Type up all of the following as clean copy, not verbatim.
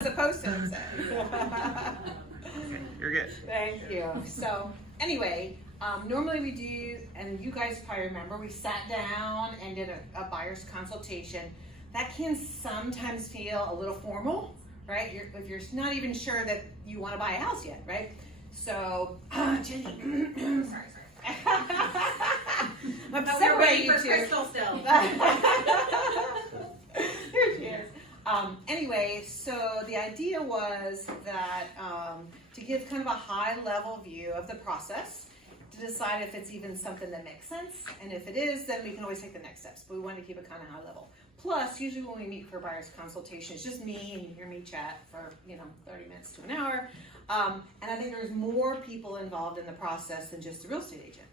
Supposed to say. Okay, you're good. Thank you. So anyway, normally we do, and you guys probably remember, we sat down and did a buyer's consultation. That can sometimes feel a little formal, right? If you're not even sure that you want to buy a house yet, right? So, Jenny, sorry. I'm separating you two. Crystal still. There she is. Anyway, so the idea was that to give kind of a high-level view of the process, to decide if it's even something that makes sense, and if it is, then we can always take the next steps. But we want to keep it kind of high level. Plus, usually when we meet for buyer's consultation, it's just me and you hear me chat for 30 minutes to an hour. And I think there's more people involved in the process than just the real estate agent.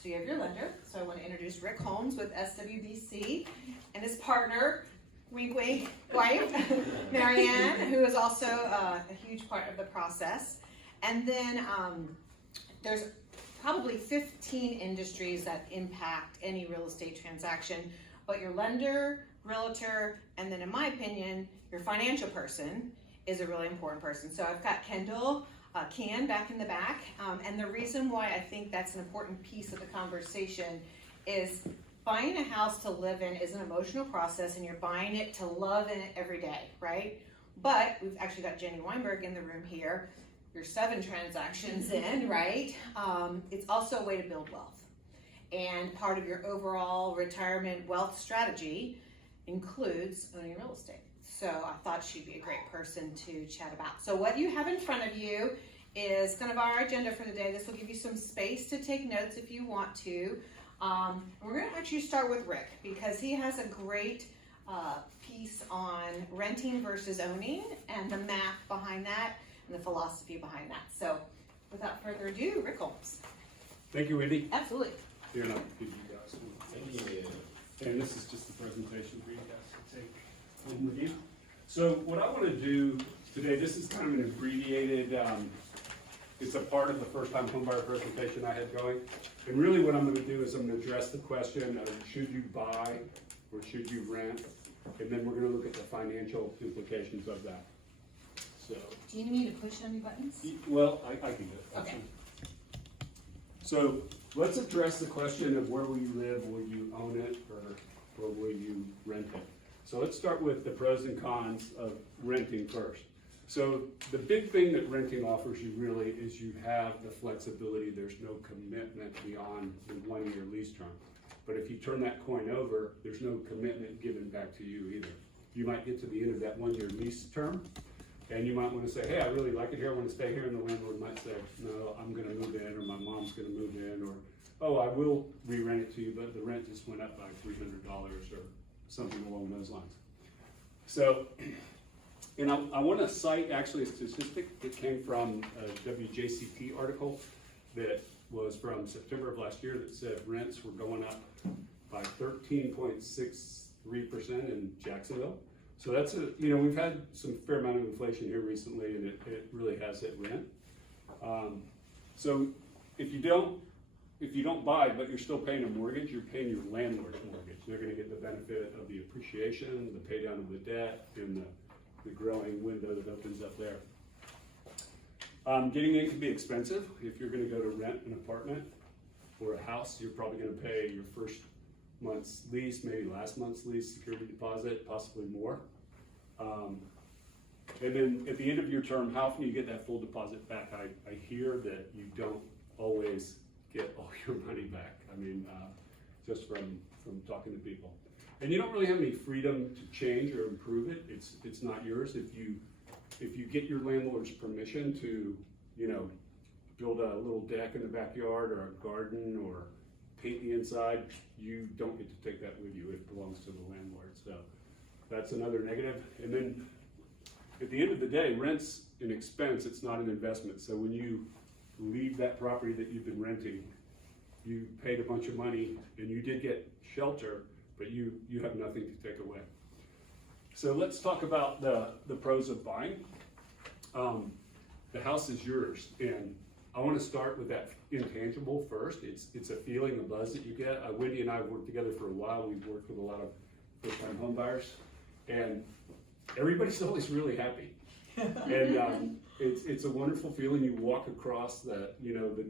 So you have your lender. So I want to introduce Rick Holmes with SWBC and his partner, wink wink, wife, Marianne, who is also a huge part of the process. And then there's probably 15 industries that impact any real estate transaction, but your lender, realtor, and then in my opinion, your financial person is a really important person. So I've got Kendall Can back in the back, and the reason why I think that's an important piece of the conversation is buying a house to live in is an emotional process, and you're buying it to love in it every day, right? But we've actually got Jenny Weinberg in the room here. You're 7 transactions in, right? It's also a way to build wealth. And part of your overall retirement wealth strategy includes owning real estate. So I thought she'd be a great person to chat about. So what you have in front of you is kind of our agenda for the day. This will give you some space to take notes if you want to. We're going to actually start with Rick because he has a great piece on renting versus owning and the math behind that and the philosophy behind that. So without further ado, Rick Holmes. Thank you, Wendy. Absolutely. Here, and I'll give you guys one. And this is just the presentation for you guys to take home with you. So what I want to do today, this is kind of an abbreviated, it's a part of the first-time homebuyer presentation I had going. And really what I'm going to do is I'm going to address the question of should you buy or should you rent? And then we're going to look at the financial implications of that. So. Do you need me to push any buttons? Well, I can do it. Okay. So let's address the question of where will you live, will you own it, or will you rent it? So let's start with the pros and cons of renting first. So the big thing that renting offers you really is you have the flexibility. There's no commitment beyond the 1-year lease term. But if you turn that coin over, there's no commitment given back to you either. You might get to the end of that 1-year lease term, and you might want to say, hey, I really like it here, I want to stay here, and the landlord might say, no, I'm going to move in, or my mom's going to move in, or, oh, I will re-rent it to you, but the rent just went up by $300 or something along those lines. So, and I want to cite actually a statistic that came from a WJCP article that was from September of last year that said rents were going up by 13.63% in Jacksonville. So that's we've had some fair amount of inflation here recently, and it really has hit rent. So if you don't buy, but you're still paying a mortgage, you're paying your landlord's mortgage. They're going to get the benefit of the appreciation, the pay down of the debt, and the growing window that opens up there. Getting in can be expensive. If you're going to go to rent an apartment or a house, you're probably going to pay your first month's lease, maybe last month's lease, security deposit, possibly more. And then at the end of your term, how often you get that full deposit back? I hear that you don't always get all your money back. I mean, just from talking to people. And you don't really have any freedom to change or improve it. It's not yours. If you get your landlord's permission to, build a little deck in the backyard or a garden or paint the inside, you don't get to take that with you. It belongs to the landlord. So that's another negative. And then at the end of the day, rent's an expense, it's not an investment. So when you leave that property that you've been renting, you paid a bunch of money and you did get shelter, but you have nothing to take away. So let's talk about the pros of buying. The house is yours, and I want to start with that intangible first. It's a feeling, a buzz that you get. Wendy and I have worked together for a while. We've worked with a lot of first-time home buyers, and everybody's always really happy. And it's a wonderful feeling. You walk across the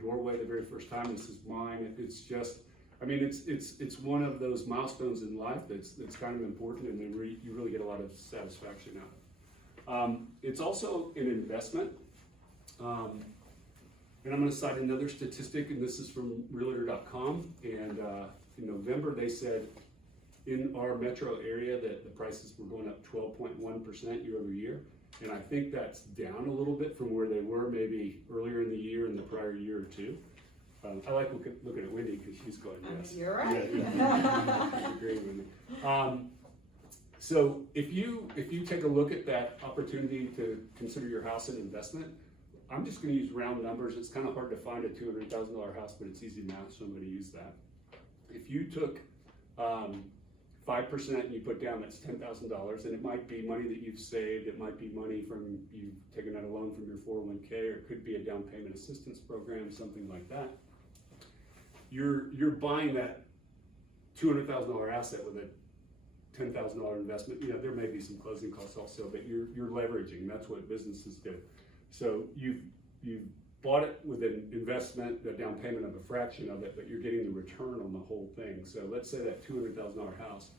doorway the very first time. This is mine. It's just, I mean, it's one of those milestones in life that's kind of important, and you really get a lot of satisfaction out of it. It's also an investment. And I'm going to cite another statistic, and this is from Realtor.com. And in November, they said in our metro area that the prices were going up 12.1% year over year. And I think that's down a little bit from where they were maybe earlier in the year and the prior year or two. I like looking at Wendy because she's going, yes. You're right. Yeah. I agree with me. So if you take a look at that opportunity to consider your house an investment, I'm just going to use round numbers. It's kind of hard to find a $200,000 house, but it's easy math, so I'm going to use that. If you took 5% and you put down, that's $10,000, and it might be money that you've saved, it might be money from you've taken out a loan from your 401k, or it could be a down payment assistance program, something like that. You're buying that $200,000 asset with a $10,000 investment. You know, there may be some closing costs also, but you're leveraging. That's what businesses do. So you've bought it with an investment, a down payment of a fraction of it, but you're getting the return on the whole thing. So let's say that $200,000 house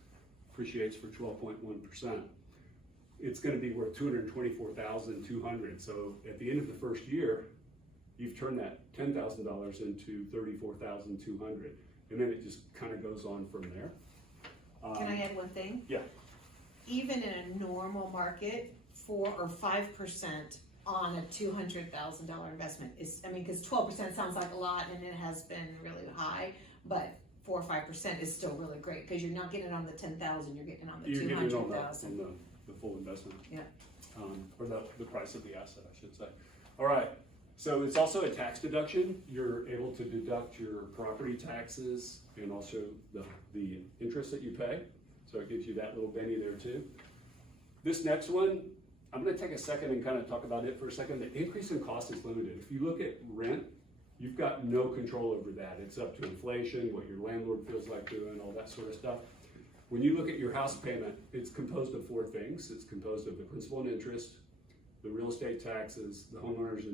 appreciates for 12.1%. It's going to be worth $224,200. So at the end of the first year, you've turned that $10,000 into $34,200, and then it just kind of goes on from there. Can I add one thing? Yeah. Even in a normal market, 4 or 5% on a $200,000 investment is, I mean, because 12% sounds like a lot, and it has been really high, but 4 or 5% is still really great because you're not getting it on the 10,000, you're getting it on the 200,000. On the full investment. Yeah. Or the price of the asset, I should say. All right. So it's also a tax deduction. You're able to deduct your property taxes and also the interest that you pay. So it gives you that little benny there too. This next one, I'm going to take a second and kind of talk about it for a second. The increase in cost is limited. If you look at rent, you've got no control over that. It's up to inflation, what your landlord feels like doing, all that sort of stuff. When you look at your house payment, it's composed of 4 things. It's composed of the principal and interest, the real estate taxes, the homeowner's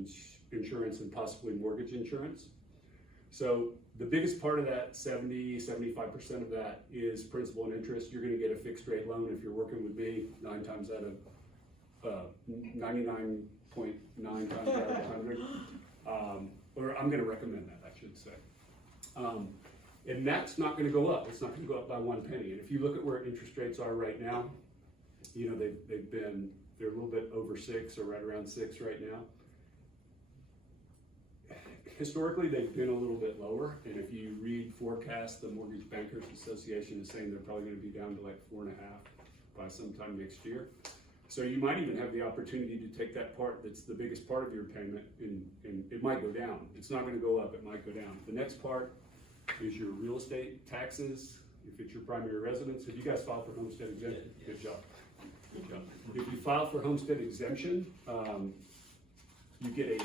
insurance, and possibly mortgage insurance. So the biggest part of that, 70-75% of that, is principal and interest. You're going to get a fixed rate loan if you're working with me 9 times out of 99.9 times out of 100. Or I'm going to recommend that, I should say. And that's not going to go up. It's not going to go up by 1 penny. And if you look at where interest rates are right now, you know, they're a little bit over 6 or right around 6 right now. Historically, they've been a little bit lower, and if you read forecasts, the Mortgage Bankers Association is saying they're probably going to be down to like 4.5 by sometime next year. So you might even have the opportunity to take that part that's the biggest part of your payment, and it might go down. It's not going to go up, it might go down. The next part is your real estate taxes. If it's your primary residence, if you guys file for homestead exemption, good job. Good job. If you file for homestead exemption, you get a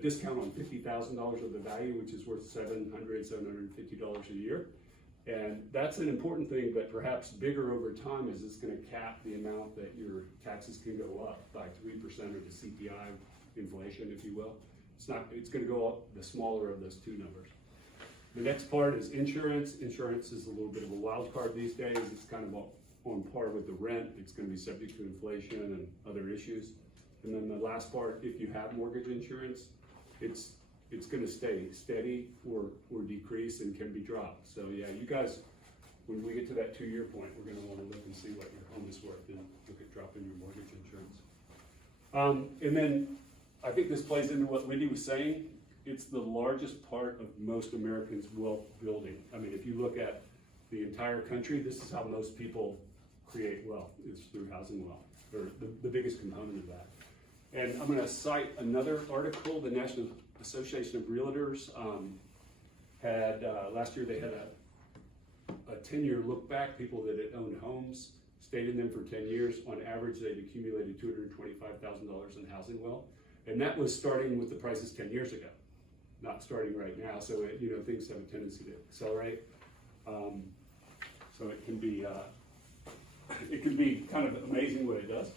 discount on $50,000 of the value, which is worth $750 a year. And that's an important thing, but perhaps bigger over time is it's going to cap the amount that your taxes can go up by 3% or the CPI inflation, if you will. It's going to go up the smaller of those two numbers. The next part is insurance. Insurance is a little bit of a wild card these days. It's kind of on par with the rent. It's going to be subject to inflation and other issues. And then the last part, if you have mortgage insurance, it's going to stay steady or decrease and can be dropped. So yeah, you guys, when we get to that 2-year point, we're going to want to look and see what your home is worth and look at dropping your mortgage insurance. And then I think this plays into what Wendy was saying. It's the largest part of most Americans' wealth building. I mean, if you look at the entire country, this is how most people create wealth, is through housing wealth, or the biggest component of that. And I'm going to cite another article. The National Association of Realtors had, last year they had a 10-year look back. People that had owned homes, stayed in them for 10 years. On average, they'd accumulated $225,000 in housing wealth. And that was starting with the prices 10 years ago, not starting right now. So, things have a tendency to accelerate. So it can be kind of amazing what it does.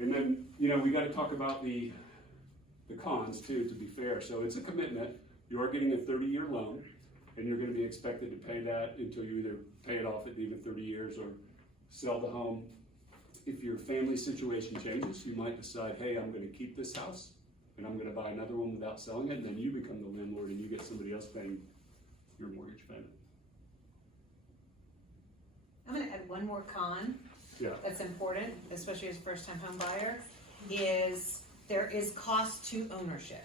And then, we gotta talk about the cons too, to be fair. So it's a commitment. You are getting a 30-year loan, and you're gonna be expected to pay that until you either pay it off at the end of 30 years or sell the home. If your family situation changes, you might decide, hey, I'm gonna keep this house, and I'm gonna buy another one without selling it, and then you become the landlord and you get somebody else paying your mortgage payment. I'm gonna add one more con. Yeah. That's important, especially as a first-time home buyer, is there is cost to ownership.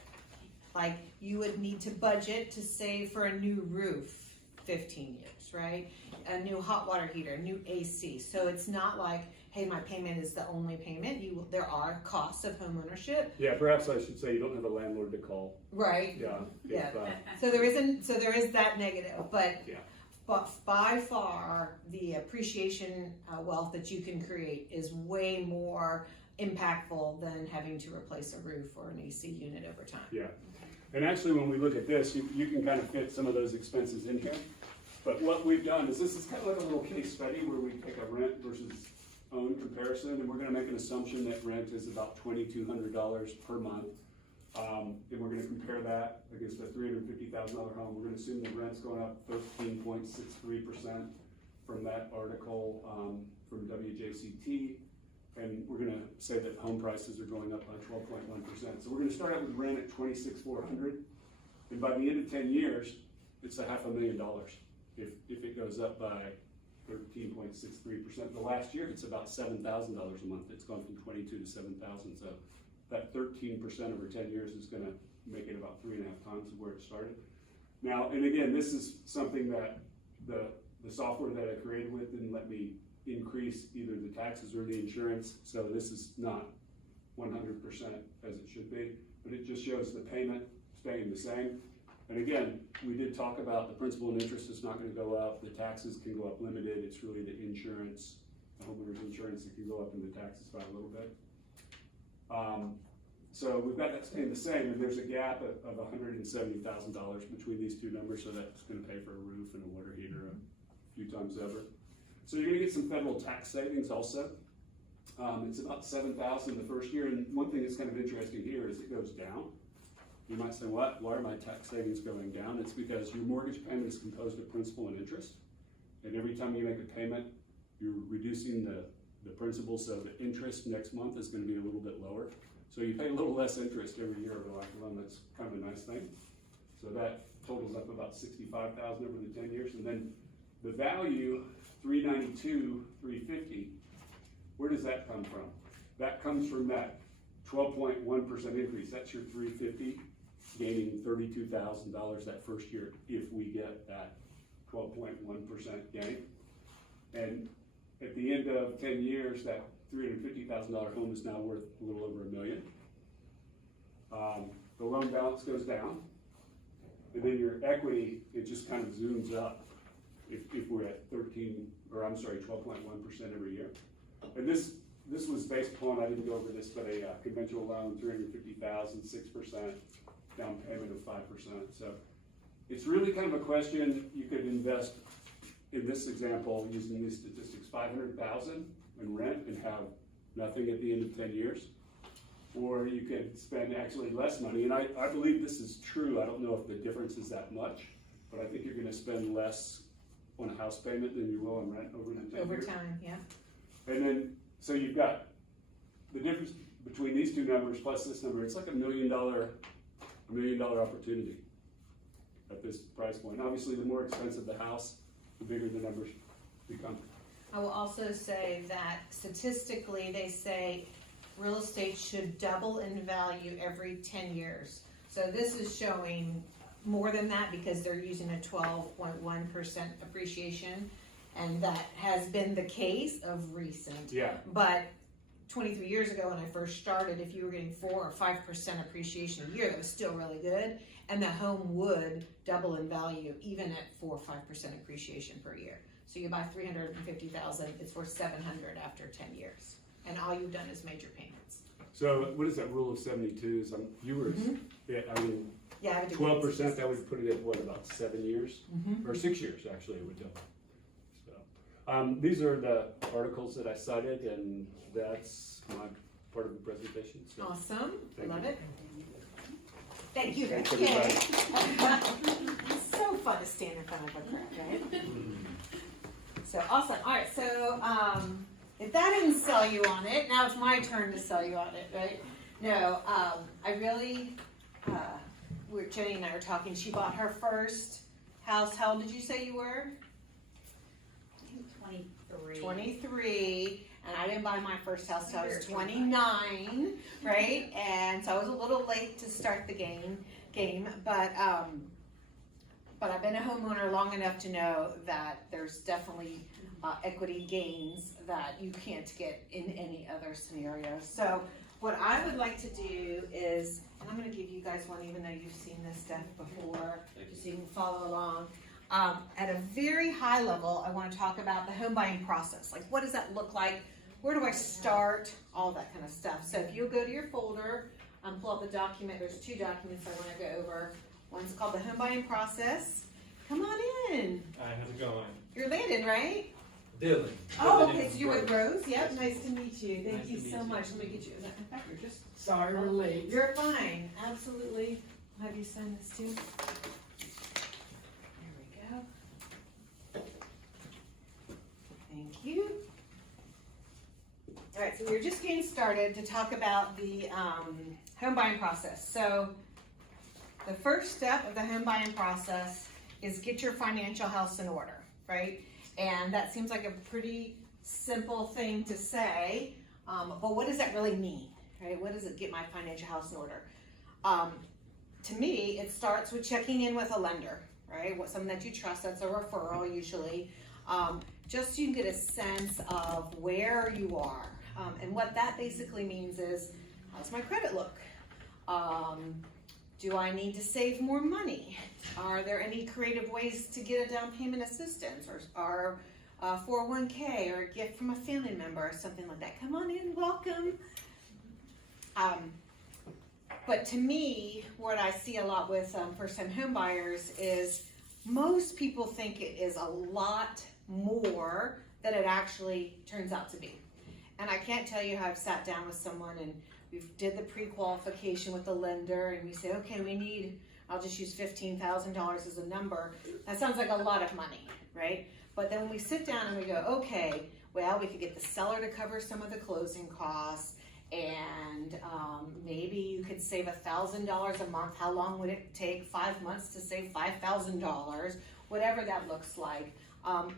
Like, you would need to budget to save for a new roof 15 years, right? A new hot water heater, new AC. So it's not like, hey, my payment is the only payment. There are costs of home ownership. Yeah, perhaps I should say you don't have a landlord to call. Right. Yeah. Yeah. If, So there is that negative, but yeah. But by far, the appreciation wealth that you can create is way more impactful than having to replace a roof or an AC unit over time. Yeah, and actually when we look at this, you can kind of fit some of those expenses in here. But what we've done is this is kind of like a little case study where we take a rent versus own comparison, and we're gonna make an assumption that rent is about $2,200 per month. And we're gonna compare that against a $350,000 home. We're gonna assume the rent's going up 13.63% from that article from WJCT. And we're gonna say that home prices are going up by 12.1%. So we're gonna start out with rent at $26,400. And by the end of 10 years, it's $500,000 if it goes up by 13.63%. The last year, it's about $7,000 a month. It's gone from 22 to 7,000. So that 13% over 10 years is gonna make it about 3.5 times of where it started. Now, and again, this is something that the software that I created with didn't let me increase either the taxes or the insurance, so this is not 100% as it should be, but it just shows the payment staying the same. And again, we did talk about the principal and interest is not gonna go up, the taxes can go up limited, it's really the insurance, the homeowner's insurance that can go up and the taxes by a little bit. So we've got that staying the same, and there's a gap of $170,000 between these two numbers, so that's gonna pay for a roof and a water heater a few times over. So you're gonna get some federal tax savings also. It's about $7,000 the first year, and one thing that's kind of interesting here is it goes down. You might say, what? Why are my tax savings going down? It's because your mortgage payment is composed of principal and interest, and every time you make a payment, you're reducing the principal, so the interest next month is gonna be a little bit lower. So you pay a little less interest every year of a life loan. That's kind of a nice thing. So that totals up about $65,000 over the 10 years, and then the value, $392,000, $350,000, where does that come from? That comes from that 12.1% increase. That's your $350,000 gaining $32,000 that first year if we get that 12.1% gain. And at the end of 10 years, that $350,000 home is now worth a little over $1 million. The loan balance goes down, and then your equity, it just kind of zooms up if we're at 12.1% every year. And this was based upon, I didn't go over this, but a conventional loan, $350,000, 6%, down payment of 5%. So it's really kind of a question. You could invest, in this example, using these statistics, $500,000 in rent and have nothing at the end of 10 years. Or you could spend actually less money, and I believe this is true. I don't know if the difference is that much, but I think you're gonna spend less on a house payment than you will on rent over the 10 years. Over time, yeah. And then, so you've got the difference between these two numbers plus this number. It's like $1 million opportunity at this price point. Obviously, the more expensive the house, the bigger the numbers become. I will also say that statistically, they say real estate should double in value every 10 years. So this is showing more than that because they're using a 12.1% appreciation, and that has been the case of recent. Yeah. But 23 years ago when I first started, if you were getting 4 or 5% appreciation a year, that was still really good, and the home would double in value even at 4 or 5% appreciation per year. So you buy $350,000, it's worth $700 after 10 years, and all you've done is made your payments. So what is that rule of 72? Yeah, I mean, Yeah, 12%, that would put it at what, about 7 years? Or 6 years, actually, it would double. So, these are the articles that I cited, and that's my part of the presentation. So, Awesome, Thank love you. it. Thank you. Thanks, Yay. everybody. It's so fun to stand in front of a crowd, right? So awesome. All right. So if that didn't sell you on it, now it's my turn to sell you on it, right? No, I really. Jenny and I were talking. She bought her first house. How old did you say you were? I think 23. 23. And I didn't buy my first house till I was 29, right? And so I was a little late to start the game. But I've been a homeowner long enough to know that there's definitely equity gains that you can't get in any other scenario. So what I would like to do is, and I'm going to give you guys one even though you've seen this stuff before, just so you can follow along. At a very high level, I want to talk about the home buying process. Like, what does that look like? Where do I start? All that kind of stuff. So if you'll go to your folder, pull up the document. There's two documents I want to go over. One's called the home buying process. Come on in. Hi, how's it going? You're Landon, right? Dylan. Oh, okay. So you're with Rose. Yep. Nice to meet you. Thank Nice you to meet so you. much. Let me get you. In fact, you're just. Sorry we're late. You're fine. Absolutely. I'll have you sign this too. There we go. Thank you. All right, so we're just getting started to talk about the home buying process. So the first step of the home buying process is get your financial house in order, right? And that seems like a pretty simple thing to say, but what does that really mean, right? What does it get my financial house in order? To me, it starts with checking in with a lender, right? Someone that you trust. That's a referral usually. Just so you can get a sense of where you are. And what that basically means is, how's my credit look? Do I need to save more money? Are there any creative ways to get a down payment assistance or 401k or a gift from a family member or something like that? Come on in, welcome. But to me, what I see a lot with first-time home buyers is most people think it is a lot more than it actually turns out to be. And I can't tell you how I've sat down with someone and we did the pre-qualification with the lender and we say, okay, we need, I'll just use $15,000 as a number. That sounds like a lot of money, right? But then when we sit down and we go, okay, well, we could get the seller to cover some of the closing costs and maybe you could save $1,000 a month. How long would it take? 5 months to save $5,000, whatever that looks like.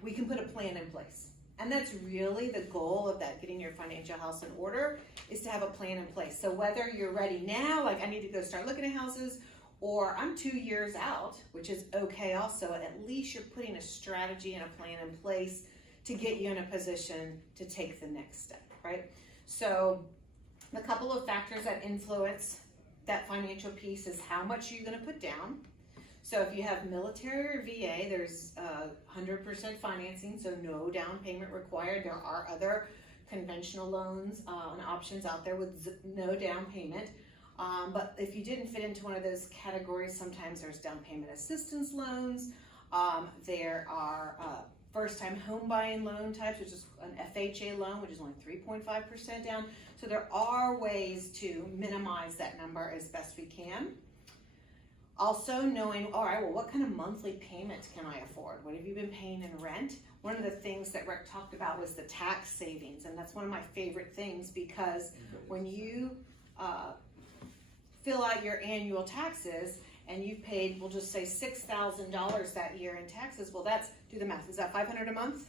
We can put a plan in place. And that's really the goal of that, getting your financial house in order, is to have a plan in place. So whether you're ready now, like I need to go start looking at houses, or I'm 2 years out, which is okay also, at least you're putting a strategy and a plan in place to get you in a position to take the next step, right? So a couple of factors that influence that financial piece is how much you're gonna put down. So if you have military or VA, there's 100% financing, so no down payment required. There are other conventional loans and options out there with no down payment. But if you didn't fit into one of those categories, sometimes there's down payment assistance loans. There are first-time home buying loan types, which is an FHA loan, which is only 3.5% down. So there are ways to minimize that number as best we can. Also knowing, all right, well, what kind of monthly payments can I afford? What have you been paying in rent? One of the things that Rick talked about was the tax savings, and that's one of my favorite things because when you fill out your annual taxes and you've paid, we'll just say $6,000 that year in taxes, well, that's, do the math, is that $500 a month?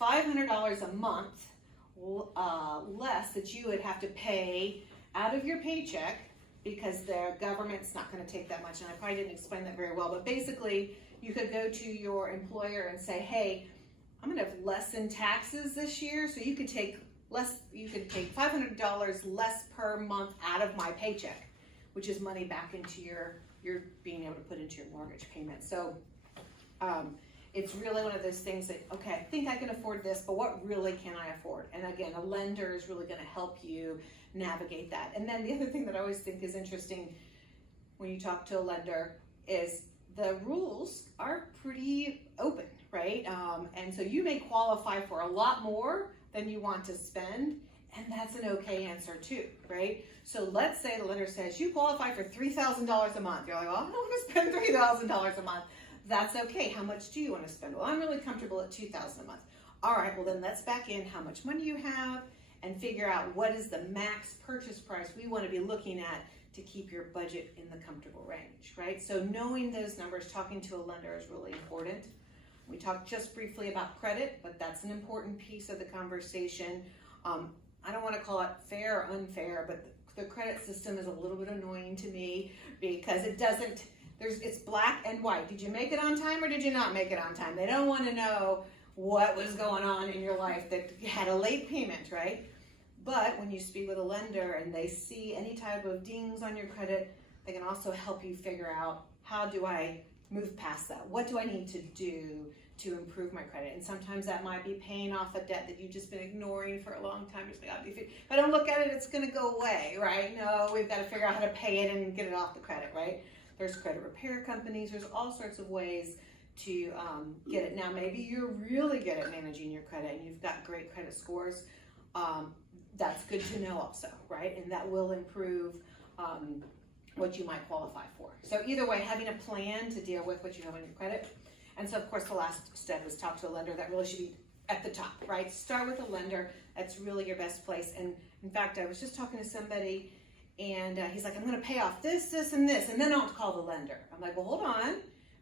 $500 a month less that you would have to pay out of your paycheck, because the government's not going to take that much, and I probably didn't explain that very well, but basically you could go to your employer and say, hey, I'm going to have less in taxes this year, so you could take less, you could take $500 less per month out of my paycheck, which is money back into your being able to put into your mortgage payment. So it's really one of those things that, okay, I think I can afford this, but what really can I afford? And again, a lender is really going to help you navigate that. And then the other thing that I always think is interesting when you talk to a lender is the rules are pretty open, right? And so you may qualify for a lot more than you want to spend, And that's an okay answer too, right? So let's say the lender says, you qualify for $3,000 a month. You're like, well, I don't want to spend $3,000 a month. That's okay. How much do you want to spend? Well, I'm really comfortable at $2,000 a month. All right, well then let's back in how much money you have and figure out what is the max purchase price we want to be looking at to keep your budget in the comfortable range, right? So knowing those numbers, talking to a lender is really important. We talked just briefly about credit, but that's an important piece of the conversation. I don't want to call it fair or unfair, but the credit system is a little bit annoying to me because it doesn't, it's black and white. Did you make it on time or did you not make it on time? They don't want to know what was going on in your life that you had a late payment, right? But when you speak with a lender and they see any type of dings on your credit, they can also help you figure out, how do I move past that? What do I need to do to improve my credit? And sometimes that might be paying off a debt that you've just been ignoring for a long time. Just like, if I don't look at it, it's going to go away, right? No, we've got to figure out how to pay it and get it off the credit, right? There's credit repair companies. There's all sorts of ways to get it. Now, maybe you're really good at managing your credit and you've got great credit scores. That's good to know also, right? And that will improve what you might qualify for. So either way, having a plan to deal with what you have on your credit. And so, of course, the last step is talk to a lender. That really should be at the top, right? Start with a lender. That's really your best place. And in fact, I was just talking to somebody, and he's like, I'm going to pay off this, this, and this, and then I'll call the lender. I'm like, well, hold on.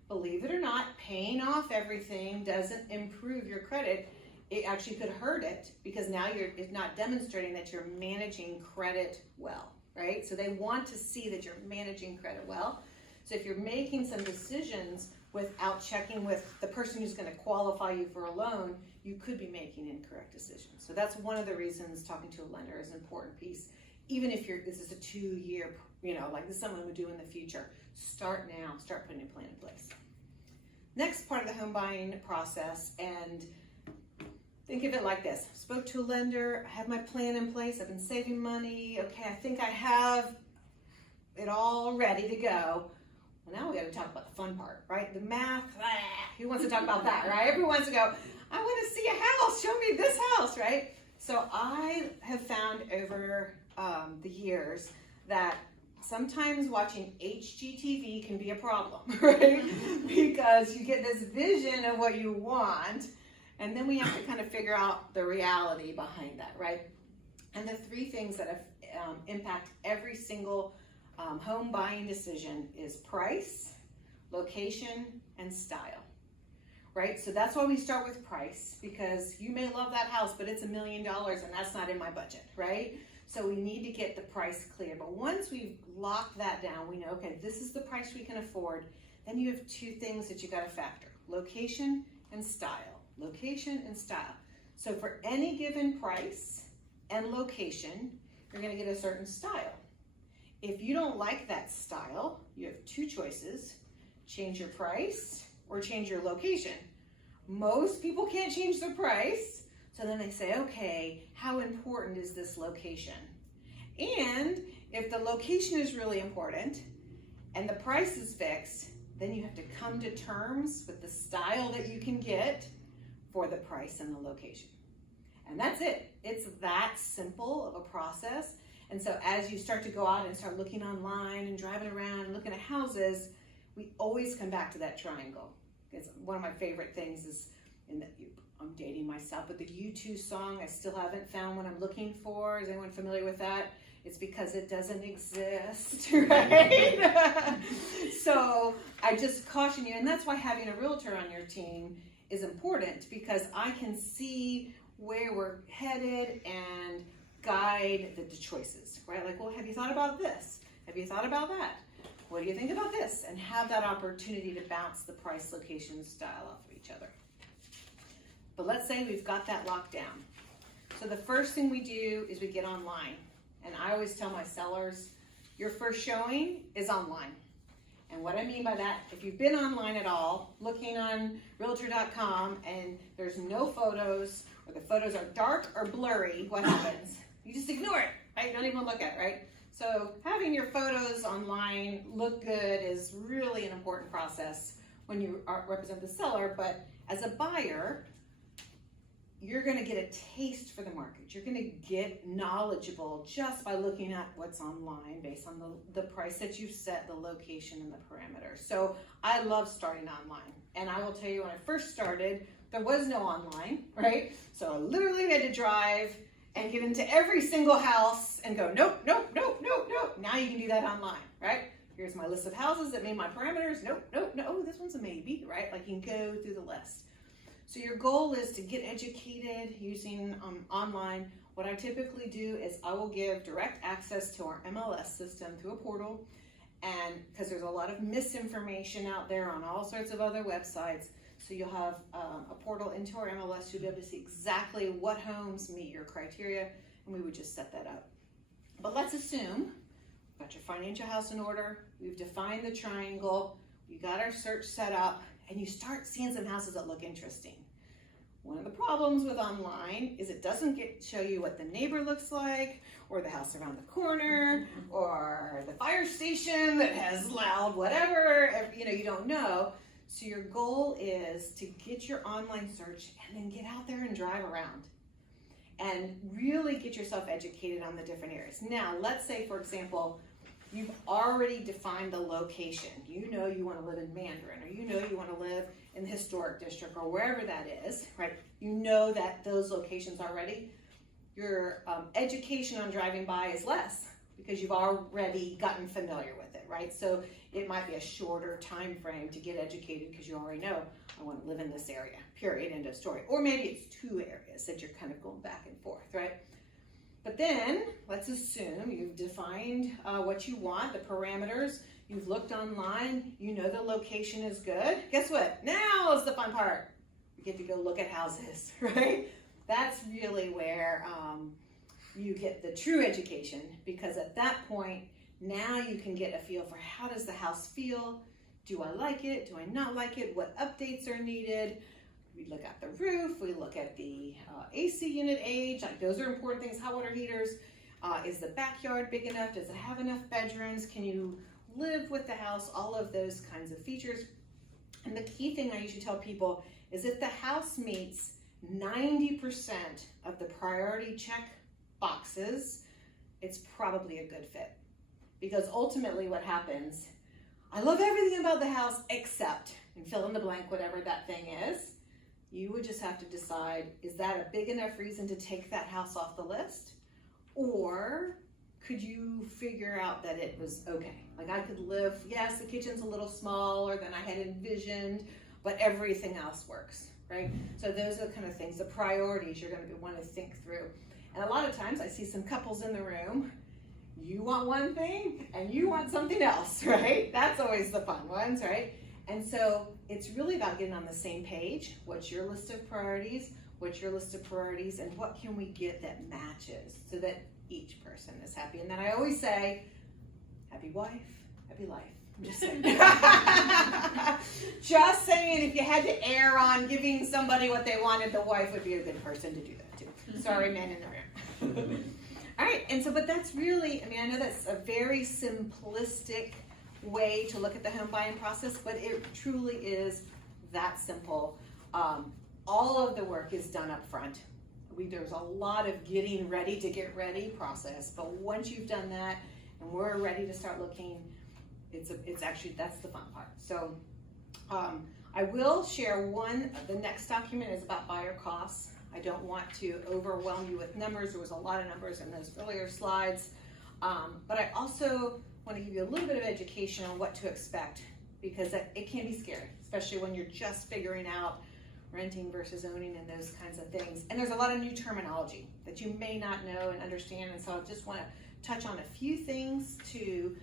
Believe it or not, paying off everything doesn't improve your credit. It actually could hurt it because now it's not demonstrating that you're managing credit well, right? So they want to see that you're managing credit well. So if you're making some decisions without checking with the person who's going to qualify you for a loan, you could be making incorrect decisions. So that's one of the reasons talking to a lender is an important piece. Even if this is a 2-year, like this is someone would do in the future, start now, start putting a plan in place. Next part of the home buying process, and think of it like this. Spoke to a lender, I have my plan in place, I've been saving money, okay, I think I have it all ready to go. Well, now we got to talk about the fun part, right? The math, who wants to talk about that, right? Everyone wants to go, I want to see a house, show me this house, right? So I have found over the years that sometimes watching HGTV can be a problem, right? Because you get this vision of what you want, and then we have to kind of figure out the reality behind that, right? And the 3 things that have impact every single home buying decision is price, location, and style, right? So that's why we start with price, because you may love that house, but it's $1 million and that's not in my budget, right? So we need to get the price clear. But once we've locked that down, we know, okay, this is the price we can afford. Then you have 2 things that you got to factor: location and style. Location and style. So for any given price and location, you're going to get a certain style. If you don't like that style, you have 2 choices: change your price or change your location. Most people can't change their price. So then they say, okay, how important is this location? And if the location is really important and the price is fixed, then you have to come to terms with the style that you can get for the price and the location. And that's it. It's that simple of a process. And so as you start to go out and start looking online and driving around and looking at houses, we always come back to that triangle. It's one of my favorite things is, I'm dating myself, but the U2 song, I still haven't found what I'm looking for. Is anyone familiar with that? It's because it doesn't exist, right? So I just caution you, and that's why having a realtor on your team is important, because I can see where we're headed and guide the choices, right? Like, well, have you thought about this? Have you thought about that? What do you think about this? And have that opportunity to bounce the price, location, style off of each other. But let's say we've got that locked down. So the first thing we do is we get online. And I always tell my sellers, your first showing is online. And what I mean by that, if you've been online at all, looking on realtor.com and there's no photos, or the photos are dark or blurry, what happens? You just ignore it, right? Don't even look at it, right? So having your photos online look good is really an important process when you represent the seller. But as a buyer, you're going to get a taste for the market. You're going to get knowledgeable just by looking at what's online based on the price that you've set, the location, and the parameters. So I love starting online. And I will tell you, when I first started, there was no online, right? So I literally had to drive and get into every single house and go, nope, nope, nope, nope, nope. Now you can do that online, right? Here's my list of houses that made my parameters. Nope, nope, no, oh, this one's a maybe, right? Like you can go through the list. So your goal is to get educated using online. What I typically do is I will give direct access to our MLS system through a portal, and because there's a lot of misinformation out there on all sorts of other websites, so you'll have a portal into our MLS. You'll be able to see exactly what homes meet your criteria, and we would just set that up. But let's assume you've got your financial house in order, we've defined the triangle, you got our search set up, and you start seeing some houses that look interesting. One of the problems with online is it doesn't show you what the neighbor looks like, or the house around the corner, or the fire station that has loud whatever, you don't know. So your goal is to get your online search and then get out there and drive around and really get yourself educated on the different areas. Now, let's say, for example, you've already defined the location. You know you want to live in Mandarin, or you know you want to live in the historic district, or wherever that is, right? You know that those locations already. Your education on driving by is less because you've already gotten familiar with it, right? So it might be a shorter time frame to get educated because you already know, I want to live in this area, period, end of story. Or maybe it's two areas that you're kind of going back and forth, right? But then, let's assume you've defined what you want, the parameters, you've looked online, you know the location is good. Guess what? Now is the fun part. You get to go look at houses, right? That's really where you get the true education, because at that point, now you can get a feel for how does the house feel? Do I like it? Do I not like it? What updates are needed? We look at the roof, we look at the AC unit age, like those are important things, hot water heaters. Is the backyard big enough? Does it have enough bedrooms? Can you live with the house? All of those kinds of features. And the key thing I usually tell people is if the house meets 90% of the priority check boxes, it's probably a good fit. Because ultimately what happens, I love everything about the house except, and fill in the blank, whatever that thing is. You would just have to decide, is that a big enough reason to take that house off the list? Or could you figure out that it was okay? Like I could live, yes, the kitchen's a little smaller than I had envisioned, but everything else works, right? So those are the kind of things, the priorities you're going to want to think through. And a lot of times I see some couples in the room, you want one thing and you want something else, right? That's always the fun ones, right? And so it's really about getting on the same page. What's your list of priorities? What's your list of priorities? And what can we get that matches so that each person is happy? And then I always say, happy wife, happy life. I'm just saying. Just saying, if you had to err on giving somebody what they wanted, the wife would be a good person to do that too. Sorry, men in the room. All right, and so, but that's really, I know that's a very simplistic way to look at the home buying process, but it truly is that simple. All of the work is done up front. There's a lot of getting ready to get ready process, but once you've done that and we're ready to start looking, it's actually, that's the fun part. So I will share the next document is about buyer costs. I don't want to overwhelm you with numbers. There was a lot of numbers in those earlier slides, but I also want to give you a little bit of education on what to expect, because it can be scary, especially when you're just figuring out renting versus owning and those kinds of things. And there's a lot of new terminology that you may not know and understand, and so I just want to touch on a few things to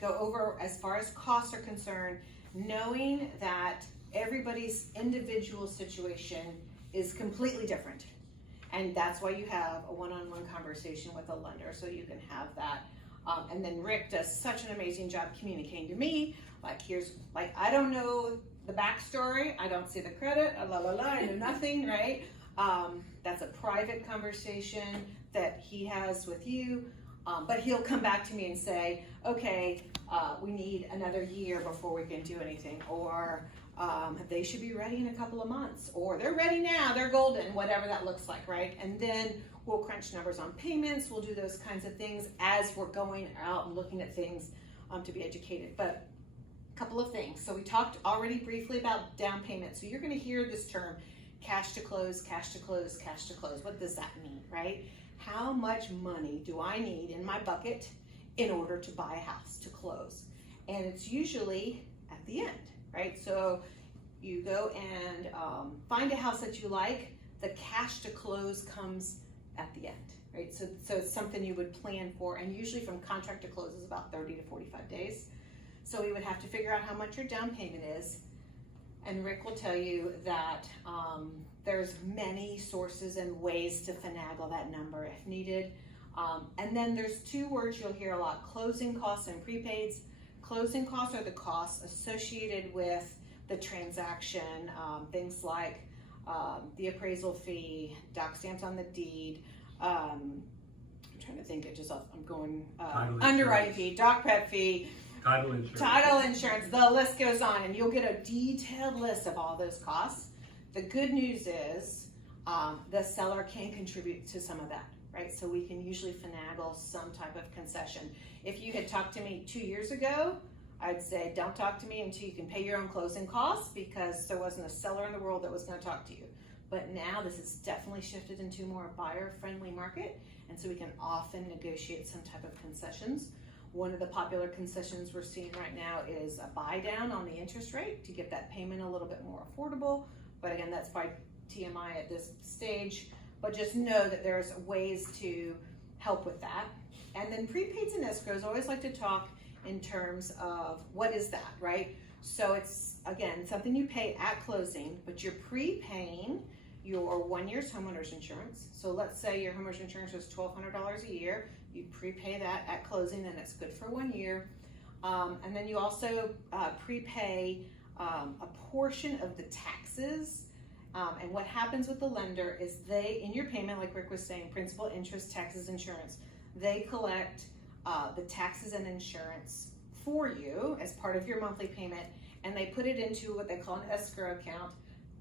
go over as far as costs are concerned, knowing that everybody's individual situation is completely different. And that's why you have a one-on-one conversation with a lender, so you can have that. And then Rick does such an amazing job communicating to me, I don't know the backstory, I don't see the credit, I know nothing, right? That's a private conversation that he has with you, but he'll come back to me and say, okay, we need another year before we can do anything, or They should be ready in a couple of months, or they're ready now, they're golden, whatever that looks like, right? And then we'll crunch numbers on payments, we'll do those kinds of things as we're going out and looking at things to be educated. But a couple of things. So we talked already briefly about down payment. So you're going to hear this term, cash to close, cash to close, cash to close. What does that mean, right? How much money do I need in my bucket in order to buy a house, to close? And it's usually at the end, right? So you go and find a house that you like, the cash to close comes at the end, right? So it's something you would plan for, and usually from contract to close is about 30 to 45 days. So we would have to figure out how much your down payment is, and Rick will tell you that there's many sources and ways to finagle that number if needed. And then there's two words you'll hear a lot, closing costs and prepaids. Closing costs are the costs associated with the transaction, things like the appraisal fee, doc stamps on the deed, I'm trying to think, I'm going, underwriting fee, doc prep fee, title insurance, the list goes on, and you'll get a detailed list of all those costs. The good news is the seller can contribute to some of that, right? So we can usually finagle some type of concession. If you had talked to me 2 years ago, I'd say don't talk to me until you can pay your own closing costs, because there wasn't a seller in the world that was going to talk to you. But now this has definitely shifted into a more buyer-friendly market, and so we can often negotiate some type of concessions. One of the popular concessions we're seeing right now is a buy down on the interest rate to get that payment a little bit more affordable. But again, that's by TMI at this stage. But just know that there's ways to help with that. And then prepaids and escrows, I always like to talk in terms of what is that, right? So it's, again, something you pay at closing, but you're prepaying your 1 year's homeowner's insurance. So let's say your homeowner's insurance was $1,200 a year. You prepay that at closing, and it's good for 1 year. And then you also prepay a portion of the taxes. And what happens with the lender is they, in your payment, like Rick was saying, principal, interest, taxes, insurance, they collect the taxes and insurance for you as part of your monthly payment, and they put it into what they call an escrow account.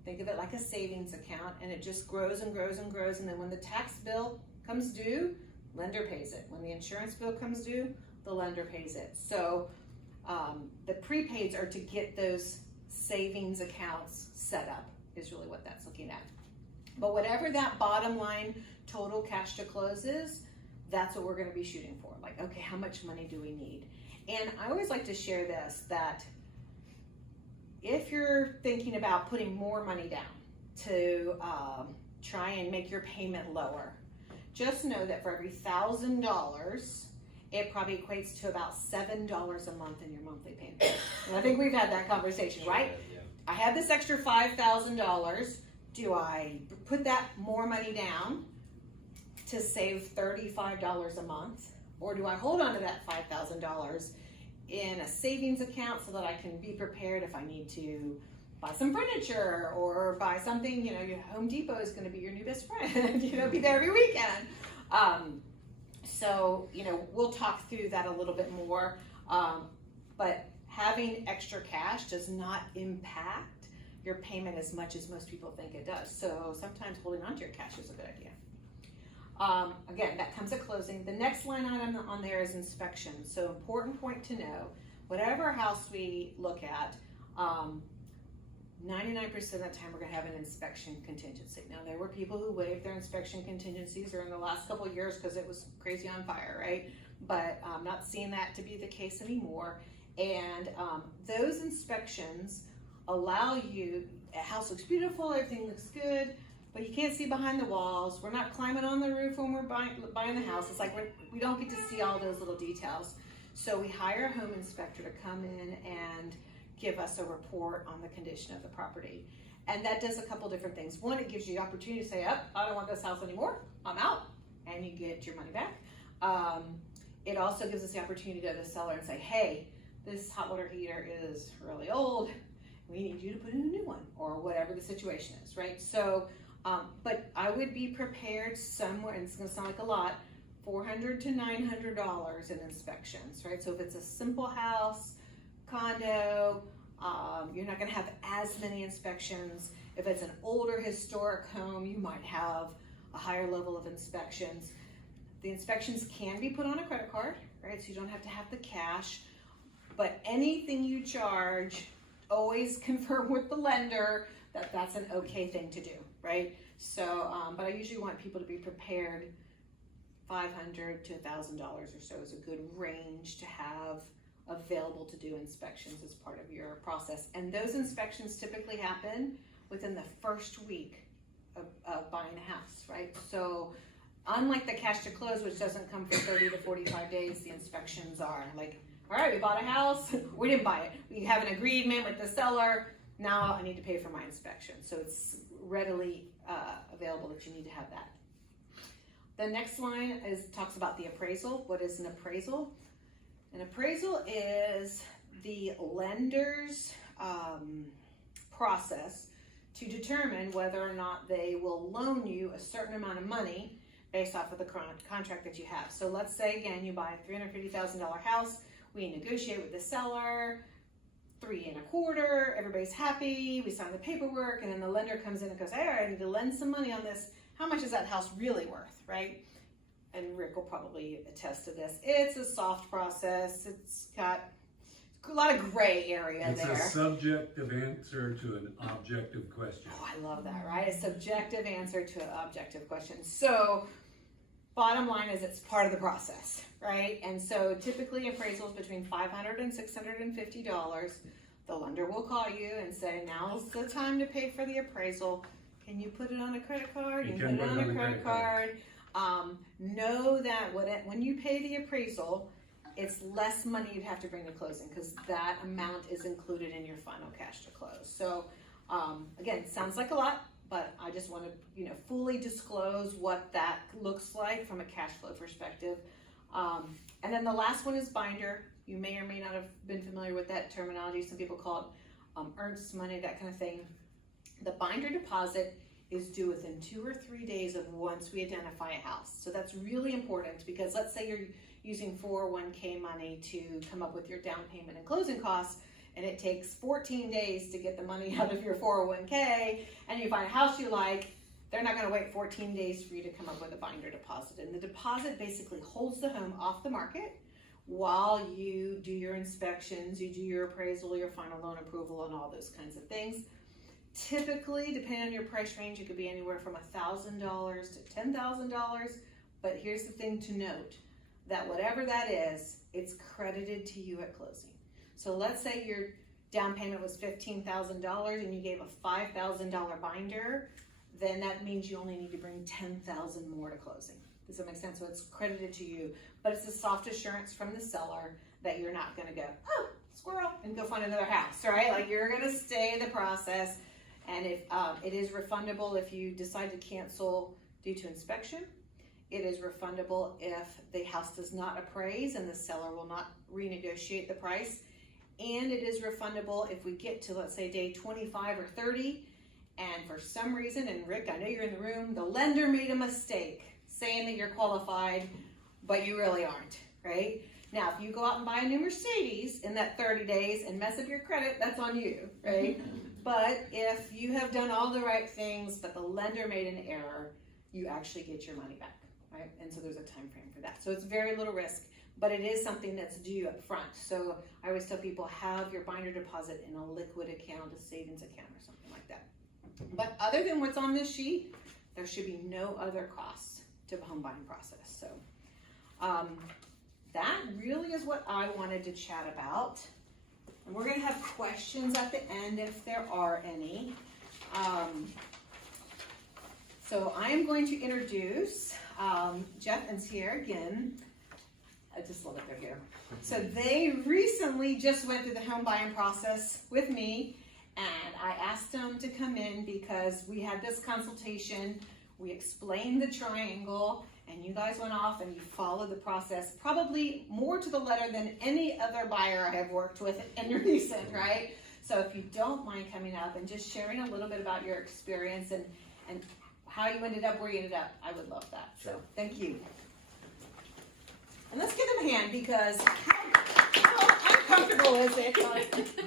Think of it like a savings account, and it just grows and grows and grows, and then when the tax bill comes due, lender pays it. When the insurance bill comes due, the lender pays it. So the prepaids are to get those savings accounts set up, is really what that's looking at. But whatever that bottom line total cash to close is, that's what we're going to be shooting for. Like, okay, how much money do we need? And I always like to share this, that if you're thinking about putting more money down to try and make your payment lower, just know that for every $1,000, it probably equates to about $7 a month in your monthly payment. And I think we've had that conversation, right? Yeah. I have this extra $5,000. Do I put that more money down to save $35 a month? Or do I hold on to that $5,000 in a savings account so that I can be prepared if I need to buy some furniture or buy something, you know, your Home Depot is going to be your new best friend, you know, be there every weekend. So, you know, we'll talk through that a little bit more, but having extra cash does not impact your payment as much as most people think it does. So sometimes holding on to your cash is a good idea. Again, that comes at closing. The next line item on there is inspection. So important point to know, whatever house we look at, 99% of the time we're going to have an inspection contingency. Now, there were people who waived their inspection contingencies during the last couple of years because it was crazy on fire, right? But I'm not seeing that to be the case anymore. And those inspections allow you, a house looks beautiful, everything looks good, but you can't see behind the walls. We're not climbing on the roof when we're buying the house. It's like we don't get to see all those little details. So we hire a home inspector to come in and give us a report on the condition of the property. And that does a couple different things. One, it gives you the opportunity to say, I don't want this house anymore, I'm out, and you get your money back. It also gives us the opportunity to go to the seller and say, hey, this hot water heater is really old, we need you to put in a new one, or whatever the situation is, right? So, but I would be prepared somewhere, and it's gonna sound like a lot, $400 to $900 in inspections, right? So if it's a simple house, condo, You're not gonna have as many inspections. If it's an older historic home, you might have a higher level of inspections. The inspections can be put on a credit card, right? So you don't have to have the cash, but anything you charge, always confirm with the lender that that's an okay thing to do, right? So, but I usually want people to be prepared. $500 to $1,000 or so is a good range to have available to do inspections as part of your process. And those inspections typically happen within the first week of buying a house, right? So unlike the cash to close, which doesn't come for 30 to 45 days, the inspections are like, all right, we bought a house, we didn't buy it. We have an agreement with the seller, now I need to pay for my inspection. So it's readily available that you need to have that. The next line talks about the appraisal. What is an appraisal? An appraisal is the lender's process to determine whether or not they will loan you a certain amount of money based off of the contract that you have. So let's say, again, you buy a $350,000 house, we negotiate with the seller, 3 1/4, everybody's happy, we sign the paperwork, and then the lender comes in and goes, hey, I need to lend some money on this. How much is that house really worth, right? And Rick will probably attest to this. It's a soft process. It's got a lot of gray area It's there. a subjective answer to an objective question. Oh, I love that, right? A subjective answer to an objective question. So, bottom line is it's part of the process, right? And so typically appraisals between $500 and $650. The lender will call you and say, now's the time to pay for the appraisal. Can you put it on a credit card? You You can put it on a credit card. Know that when you pay the appraisal, it's less money you'd have to bring to closing because that amount is included in your final cash to close. So again, sounds like a lot, but I just want to fully disclose what that looks like from a cash flow perspective. And then the last one is binder. You may or may not have been familiar with that terminology. Some people call it earnest money, that kind of thing. The binder deposit is due within 2 or 3 days of once we identify a house. So that's really important because let's say you're using 401k money to come up with your down payment and closing costs, and it takes 14 days to get the money out of your 401k, and you find a house you like, they're not going to wait 14 days for you to come up with a binder deposit. And the deposit basically holds the home off the market while you do your inspections, you do your appraisal, your final loan approval, and all those kinds of things. Typically, depending on your price range, it could be anywhere from $1,000 to $10,000. But here's the thing to note, that whatever that is, it's credited to you at closing. So let's say your down payment was $15,000 and you gave a $5,000 binder, then that means you only need to bring $10,000 more to closing. Does that make sense? So it's credited to you, but it's a soft assurance from the seller that you're not gonna go, oh, squirrel, and go find another house, right? Like you're gonna stay the process. And if it is refundable if you decide to cancel due to inspection. It is refundable if the house does not appraise and the seller will not renegotiate the price. And it is refundable if we get to, let's say, day 25 or 30, and for some reason, and Rick, I know you're in the room, the lender made a mistake saying that you're qualified, but you really aren't, right? Now, if you go out and buy a new Mercedes in that 30 days and mess up your credit, that's on you, right? But if you have done all the right things, but the lender made an error, you actually get your money back, right? And so there's a time frame for that. So it's very little risk, but it is something that's due up front. So I always tell people, have your binder deposit in a liquid account, a savings account, or something like that. But other than what's on this sheet, there should be no other costs to the home buying process. So that really is what I wanted to chat about. And we're going to have questions at the end if there are any. So I am going to introduce Jeff and Sierra again. I just love that they're here. So they recently just went through the home buying process with me, and I asked them to come in because we had this consultation. We explained the triangle, and you guys went off and you followed the process probably more to the letter than any other buyer I have worked with in recent, right? So if you don't mind coming up and just sharing a little bit about your experience and how you ended up where you ended up, I would love that. So thank you. And let's give them a hand because how uncomfortable is it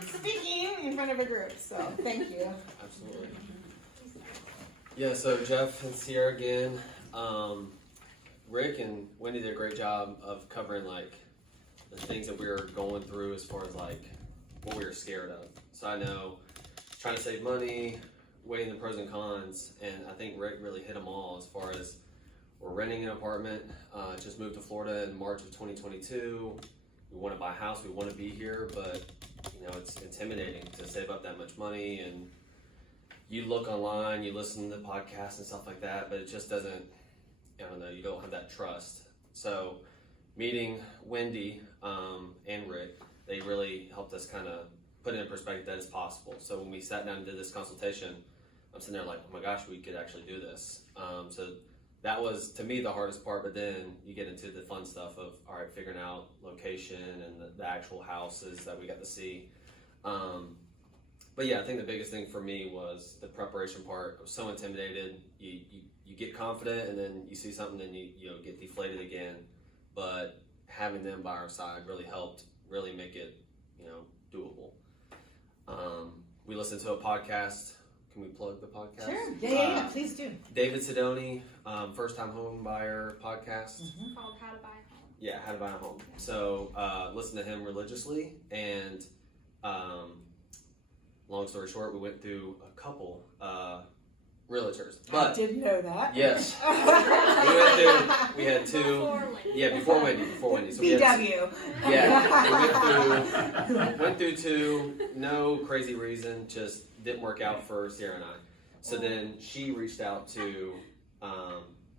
speaking talking in front of a group, so thank you. Absolutely. Yeah, so Jeff and Sierra again. Rick and Wendy did a great job of covering like the things that we were going through as far as like what we were scared of. So I know trying to save money, weighing the pros and cons, and I think Rick really hit them all as far as we're renting an apartment, just moved to Florida in March of 2022. We want to buy a house, we want to be here, but you know, it's intimidating to save up that much money, and you look online, you listen to podcasts and stuff like that, but it just doesn't, I don't know, you don't have that trust. So meeting Wendy and Rick, they really helped us kind of put it in perspective that it's possible. So when we sat down and did this consultation, I'm sitting there like, oh my gosh, we could actually do this. So that was, to me, the hardest part, but then you get into the fun stuff of, all right, figuring out location and the actual houses that we got to see. But yeah, I think the biggest thing for me was the preparation part. I was so intimidated. You get confident, and then you see something, and you get deflated again. But having them by our side really helped, really make it doable. We listened to a podcast. Can we plug the podcast? Sure. Yeah. Please do. David Sidoni, First Time Home Buyer podcast. Called How to Buy a Home. Yeah, How to Buy a Home. So listen to him religiously, and long story short, we went through a couple realtors. But I didn't know that. yes, we had two. Before Wendy. Yeah, before Wendy. So we had, BW. yeah, we went through two. No crazy reason, just didn't work out for Sierra and I. So then she reached out to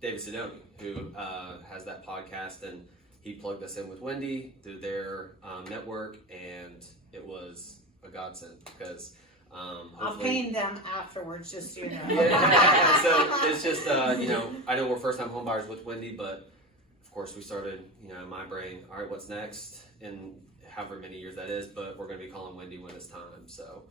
David Sidoni, who has that podcast, and he plugged us in with Wendy through their network, and it was a godsend because I'll pay them afterwards, just so you know. yeah. So it's just I know we're first time home buyers with Wendy, but of course we started in my brain, all right, what's next, in however many years that is, but we're going to be calling Wendy when it's time. So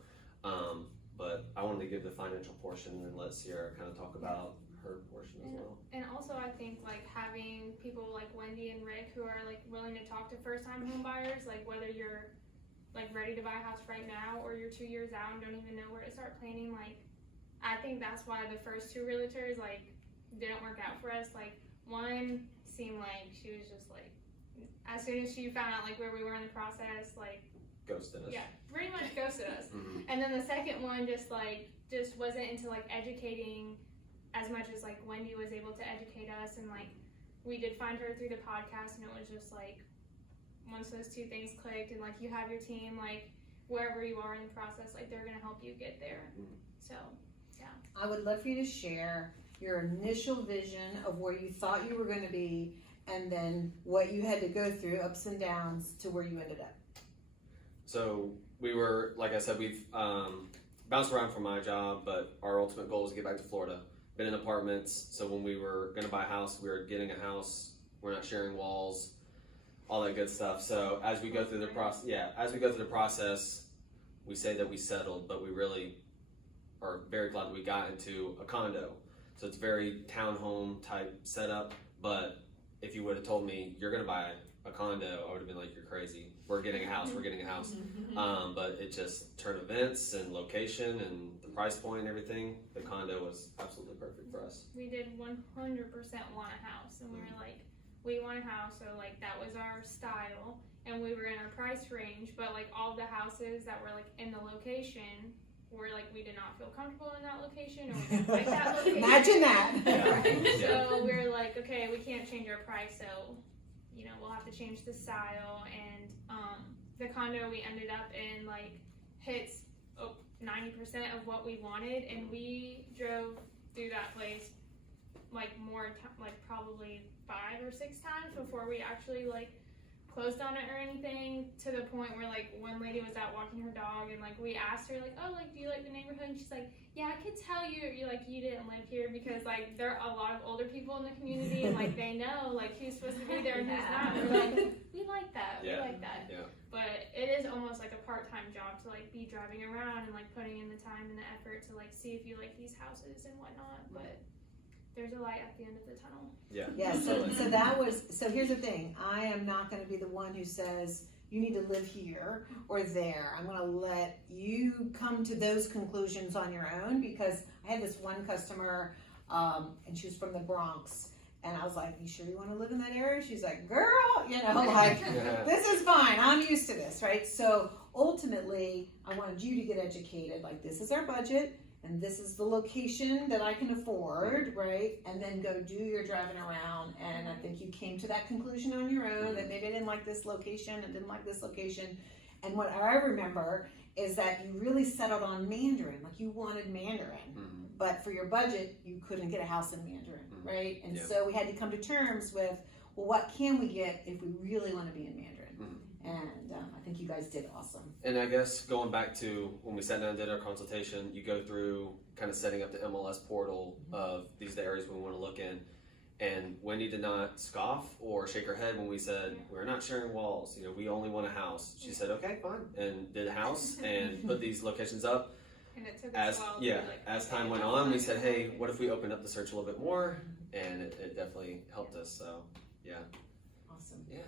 but I wanted to give the financial portion and let Sierra kind of talk about her portion as well. And also I think like having people like Wendy and Rick who are like willing to talk to first time home buyers, like whether you're like ready to buy a house right now or you're 2 years out and don't even know where to start planning, like I think that's why the first two realtors like didn't work out for us. Like one seemed like she was just like, as soon as she found out like where we were in the process, like Ghosted us. yeah, pretty much ghosted us. Mm-hmm. And then the second one just wasn't into like educating as much as like Wendy was able to educate us, and like we did find her through the podcast, and it was just like once those two things clicked, and like you have your team like wherever you are in the process, like they're gonna help you get there. So yeah, I would love for you to share your initial vision of where you thought you were going to be, and then what you had to go through, ups and downs, to where you ended up. So we were, like I said, we've bounced around from my job, but our ultimate goal is to get back to Florida. Been in apartments, so when we were going to buy a house, we were getting a house. We're not sharing walls, all that good stuff. So as we go through the process, we say that we settled, but we really are very glad that we got into a condo. So it's very townhome type setup. But if you would have told me you're going to buy a condo, I would have been like, you're crazy. We're getting a house. But it just turned events and location and the price point and everything. The condo was absolutely perfect for us. we did 100% want a house, and we were like, we want a house, so like that was our style, and we were in our price range, but like all the houses that were like in the location were like, we did not feel comfortable in that location, or we didn't like that location. Imagine that. Yeah. So we were like, okay, we can't change our price, so we'll have to change the style. And the condo we ended up in like hits 90% of what we wanted, and we drove through that place like probably 5 or 6 times before we actually like closed on it or anything, to the point where like one lady was out walking her dog, and like we asked her like, oh, like do you like the neighborhood, and she's like, yeah, I could tell you didn't live here, because like there are a lot of older people in the community, and like they know like who's supposed to be there and who's not. We're like, we like that. Yeah. But it is almost like a part-time job to like be driving around and like putting in the time and the effort to like see if you like these houses and whatnot, but there's a light at the end of the tunnel. Yeah. Yeah, so here's the thing. I am not going to be the one who says you need to live here or there. I'm gonna let you come to those conclusions on your own, because I had this one customer, and she was from the Bronx. And I was like, you sure you want to live in that area? She's like, girl, like, this is fine. I'm used to this, right? So ultimately, I wanted you to get educated. Like, this is our budget, and this is the location that I can afford, right? And then go do your driving around. And I think you came to that conclusion on your own, that maybe I didn't like this location, I didn't like this location. And what I remember is that you really settled on Mandarin. Like, you wanted Mandarin. But for your budget, you couldn't get a house in Mandarin, right? And so we had to come to terms with, well, what can we get if we really want to be in Mandarin? And I think you guys did awesome. And I guess going back to when we sat down and did our consultation, you go through kind of setting up the MLS portal of these are the areas we want to look in. And Wendy did not scoff or shake her head when we said, we're not sharing walls, we only want a house. She said, okay, fine, and did a house and put these locations up. And it took us a while to like, as time went on, we said, hey, what if we opened up the search a little bit more? And it definitely helped us. So, yeah. Awesome. Yeah.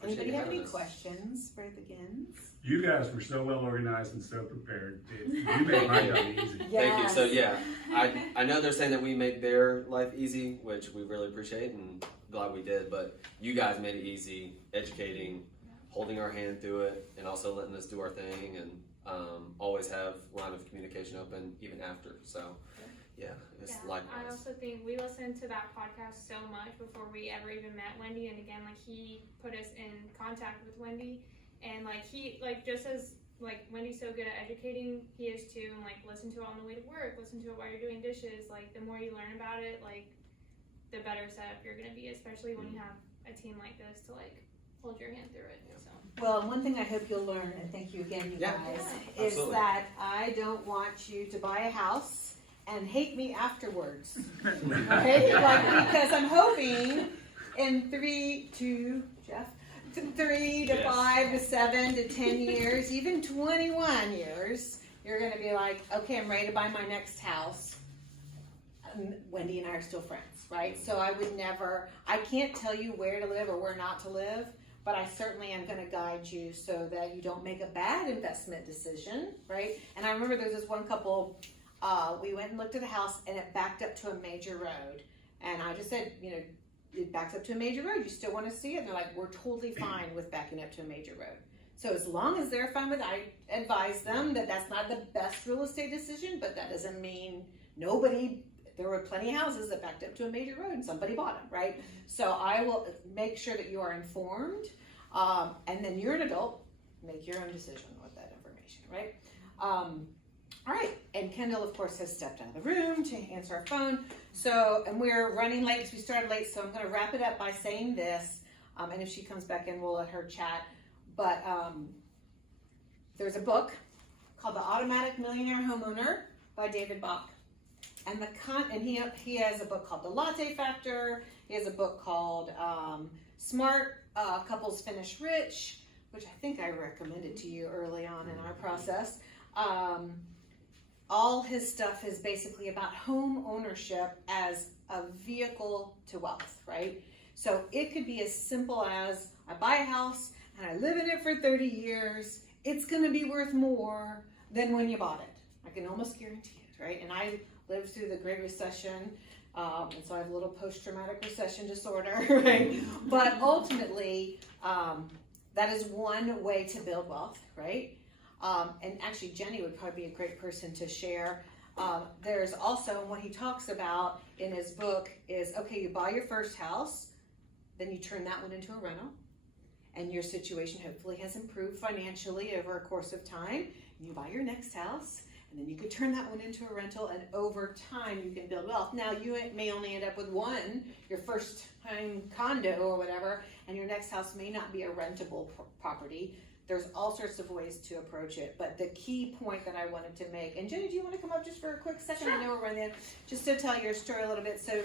Anybody Appreciate you have any having us. questions for the Gins? You guys were so well organized and so prepared. You made my job easy. Thank you. So yeah, I know they're saying that we make their life easy, which we really appreciate and glad we did. But you guys made it easy, educating, holding our hand through it, and also letting us do our thing, and always have line of communication open even after. So yeah, it's likewise. I also think we listened to that podcast so much before we ever even met Wendy, and again, like, he put us in contact with Wendy, and like he, like, just as like Wendy's so good at educating, he is too, and like listen to it on the way to work, listen to it while you're doing dishes. Like, the more you learn about it, like, the better set up you're gonna be, especially when you have a team like this to like hold your hand through it. So. Well, one thing I hope you'll learn, and thank you again, you guys, is absolutely. that I don't want you to buy a house and hate me afterwards. Okay? Like, because I'm hoping in 3 to 5 to 7 to 10 years, even 21 years, you're going to be like, okay, I'm ready to buy my next house. Wendy and I are still friends, right? So I can't tell you where to live or where not to live, but I certainly am going to guide you so that you don't make a bad investment decision, right? And I remember there was this one couple, we went and looked at a house, and it backed up to a major road. And I just said, it backs up to a major road. You still want to see it? And they're like, we're totally fine with backing up to a major road. So as long as they're fine with it, I advise them that that's not the best real estate decision, but that doesn't mean there were plenty of houses that backed up to a major road and somebody bought them, right? So I will make sure that you are informed, and then you're an adult, make your own decision with that information, right? All right, and Kendall, of course, has stepped out of the room to answer our phone. So, and we're running late because we started late, so I'm going to wrap it up by saying this, and if she comes back in, we'll let her chat. But there's a book called The Automatic Millionaire Homeowner by David Bach. And he has a book called The Latte Factor. He has a book called Smart Couples Finish Rich, which I think I recommended to you early on in our process. All his stuff is basically about home ownership as a vehicle to wealth, right? So it could be as simple as, I buy a house and I live in it for 30 years. It's going to be worth more than when you bought it. I can almost guarantee it, right? And I lived through the Great Recession, and so I have a little post-traumatic recession disorder, right? But ultimately, that is one way to build wealth, right? And actually, Jenny would probably be a great person to share. There's also, what he talks about in his book is, okay, you buy your first house, then you turn that one into a rental, and your situation hopefully has improved financially over a course of time. You buy your next house, and then you could turn that one into a rental, and over time you can build wealth. Now, you may only end up with your first time condo or whatever, and your next house may not be a rentable property. There's all sorts of ways to approach it, but the key point that I wanted to make, and Jenny, do you want to come up just for a quick second? Sure. I know we're running in, just to tell your story a little bit. So,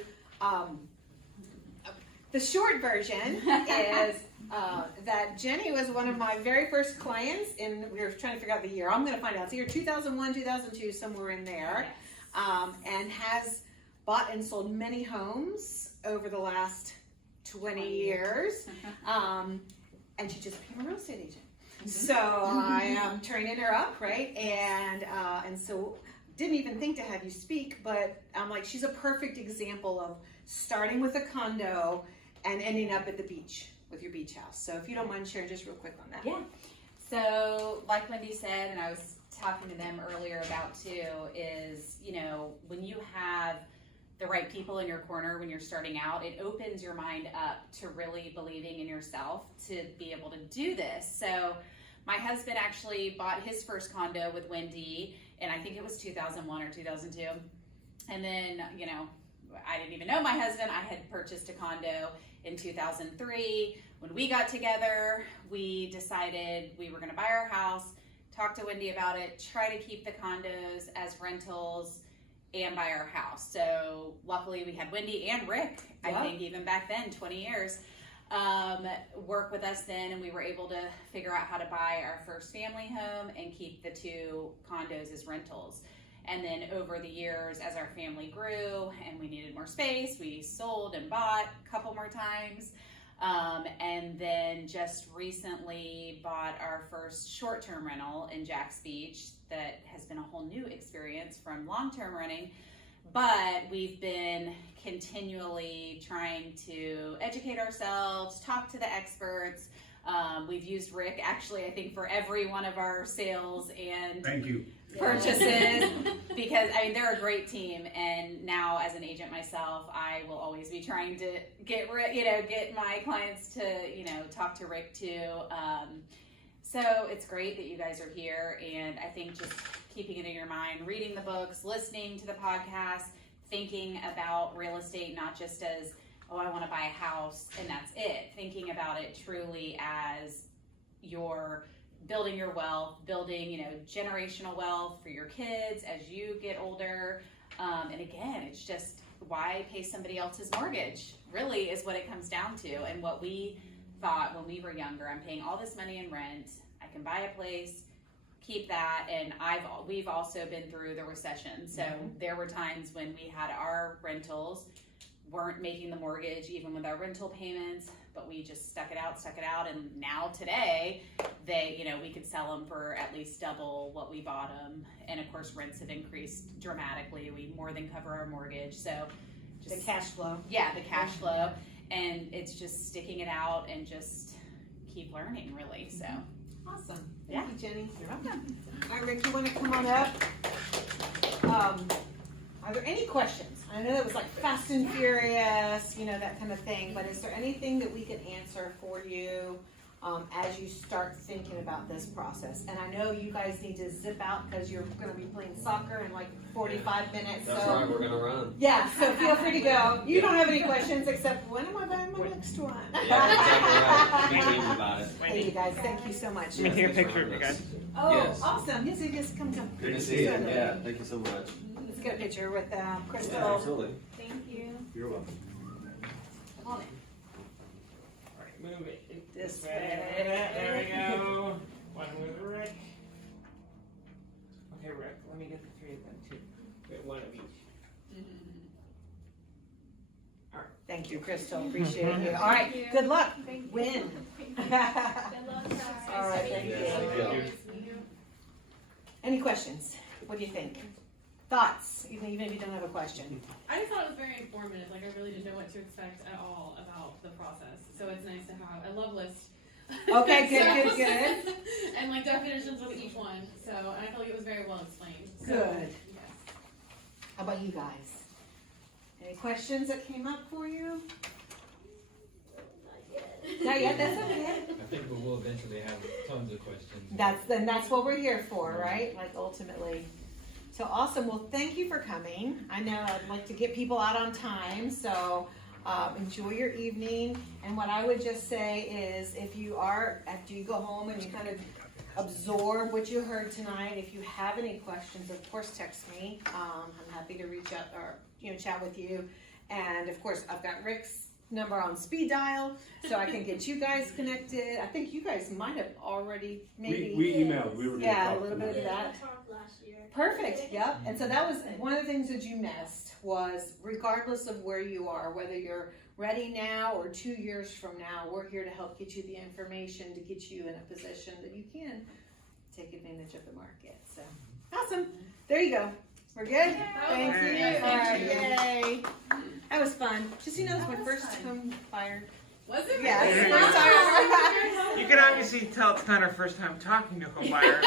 the short version is that Jenny was one of my very first clients, and we were trying to figure out the year. I'm going to find out. It's either 2001, 2002, somewhere in there, and has bought and sold many homes over the last 20 years. and she just became a real estate agent. So I am training her up, right? And so didn't even think to have you speak, but I'm like, she's a perfect example of starting with a condo and ending up at the beach with your beach house. So if you don't mind sharing just real quick on that. Yeah. So like Wendy said, and I was talking to them earlier about too, is, you know, when you have the right people in your corner when you're starting out, it opens your mind up to really believing in yourself to be able to do this. So my husband actually bought his first condo with Wendy, and I think it was 2001 or 2002. And then, you know, I didn't even know my husband. I had purchased a condo in 2003. When we got together, we decided we were gonna buy our house, talk to Wendy about it, try to keep the condos as rentals, and buy our house. So luckily we had Wendy and Rick, I think even back then, 20 years, work with us then, and we were able to figure out how to buy our first family home and keep the 2 condos as rentals. And then over the years, as our family grew and we needed more space, we sold and bought a couple more times. And then just recently bought our first short-term rental in Jack's Beach that has been a whole new experience from long-term renting. But we've been continually trying to educate ourselves, talk to the experts. We've used Rick, actually, I think, for every one of our sales and Thank you. purchases, because I mean, they're a great team. And now as an agent myself, I will always be trying to get my clients to, you know, talk to Rick too. So it's great that you guys are here, and I think just keeping it in your mind, reading the books, listening to the podcast, thinking about real estate not just as, oh, I want to buy a house and that's it. Thinking about it truly as your building your wealth, building, you know, generational wealth for your kids as you get older. And again, it's just, why pay somebody else's mortgage really is what it comes down to. And what we thought when we were younger, I'm paying all this money in rent, I can buy a place, keep that. And we've also been through the recession. So there were times when we had our rentals, weren't making the mortgage even with our rental payments, but we just stuck it out. And now today, we could sell them for at least double what we bought them. And of course, rents have increased dramatically. We more than cover our mortgage. So just The cash flow. Yeah, the cash flow. And it's just sticking it out and just keep learning, really. So Awesome. Yeah. Thank you, Jenny. you're welcome. All right, Rick, you want to come on up? Are there any questions? I know that was like fast and furious, you know, that kind of thing, but is there anything that we can answer for you as you start thinking about this process? And I know you guys need to zip out because you're going to be playing soccer in like 45 minutes. That's so right, we're gonna run. yeah, so feel free to go. You don't have any questions except, when am I buying my next one? Yeah, exactly right. We dreamed about it. Hey, you guys, thank you so much. Let me take a picture of you guys. Oh, Yes. awesome. Yes, come. Good to see you. Yeah, thank you so much. Let's get a picture with Crystal. Yeah, absolutely. Thank you. You're welcome. Come on in. Alright, move it This way. way. There we go. One with Rick. Okay, Rick, let me get the 3 of them too. Get one of each. Thank you, Crystal. Appreciate you. All right, good luck. Thank you. Win. Good luck, guys. All right, thank you. Thank you. Any questions? What do you think? Thoughts, even if you don't have a question. I just thought it was very informative. Like, I really didn't know what to expect at all about the process. So it's nice to have a love list. Okay, good. And like definitions of each one. So, and I feel like it was very well explained. So, Good. yes. How about you guys? Any questions that came up for you? Not yet, that's okay. I think we will eventually have tons of questions. That's what we're here for, right? Like ultimately. So awesome. Well, thank you for coming. I know I'd like to get people out on time, so enjoy your evening. And what I would just say is, if you are, after you go home and you kind of absorb what you heard tonight, if you have any questions, of course, text me. I'm happy to reach out or chat with you. And of course, I've got Rick's number on speed dial, so I can get you guys connected. I think you guys might have already maybe We emailed, we were gonna yeah, talk a little bit of tonight. that. Perfect, yep. And so that was one of the things that you missed, was regardless of where you are, whether you're ready now or 2 years from now, we're here to help get you the information to get you in a position that you can take advantage of the market. So awesome. There you go. We're good? Thank you. Thank All right, yay. That was fun. Just, you know, it's my first home buyer. Was it? Yeah, it's Yeah. the first time. You can obviously tell it's not our first time talking to a home buyer.